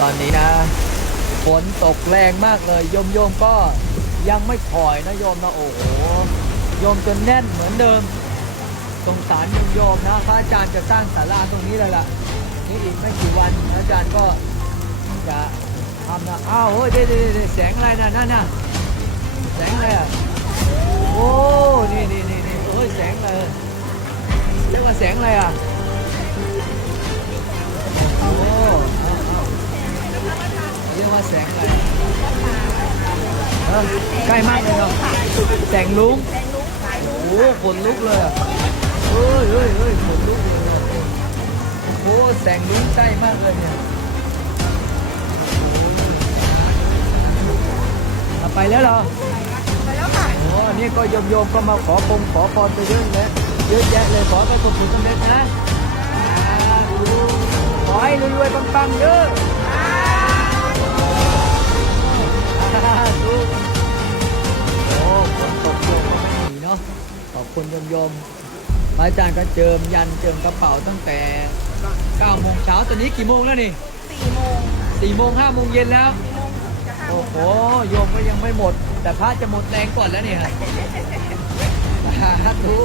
ตอนนี้นะฝนตกแรงมากเลยโยมโยมก็ยังไม่ถอยนะโยมนะโอ้โหโยมจนแน่นเหมือนเดิมสงสารโยมโยมนะพระอาจารย์จะสร้างศาลาตรงนี้เลยล่ะนี่อีกไม่กี่วันพระอาจารย์ก็จะทำนะอ้าวเฮ้ยเดี๋ยวเดี๋ยวเดแสงอะไรนะนั่นน่ะแสงอะไรอะโอ้นี่นี่นี่นี่โอ้ยแสงอะไรเรียกว่าแสงอะไรอะ ว่าแสงอะไรเออใกล้มากเลยเนาะแสงลุงโอ้โหขนลุกเลยอะเฮ้ยเฮ้ยเฮ้ยขนลุกเลยอะโอ้โหแสงลุงใกล้มากเลยเนี่ยเอาไปแล้วเหรอ ไปแล้วค่ะ โอ้นี่ก็โยมโยมๆก็มาขอพงขอพรไปเยอะเลยเยอะแยะเลยขอไปสมผลสำเร็จนะสาธุขอให้รวยๆปังๆเยอะ คุณโยมโยมๆพระอาจารย์ก็เจิมยันเจิมกระเป๋าตั้งแต่9โมงเช้าตอนนี้กี่โมงแล้วนี่สี่โมง4โมง5โมงเย็นแล้วสี่โมงจะห้าโมโอ้งโหโยมก็ยังไม่หมด แต่พระจะหมดแรงก่อนแล้วเนี่ยสาธุ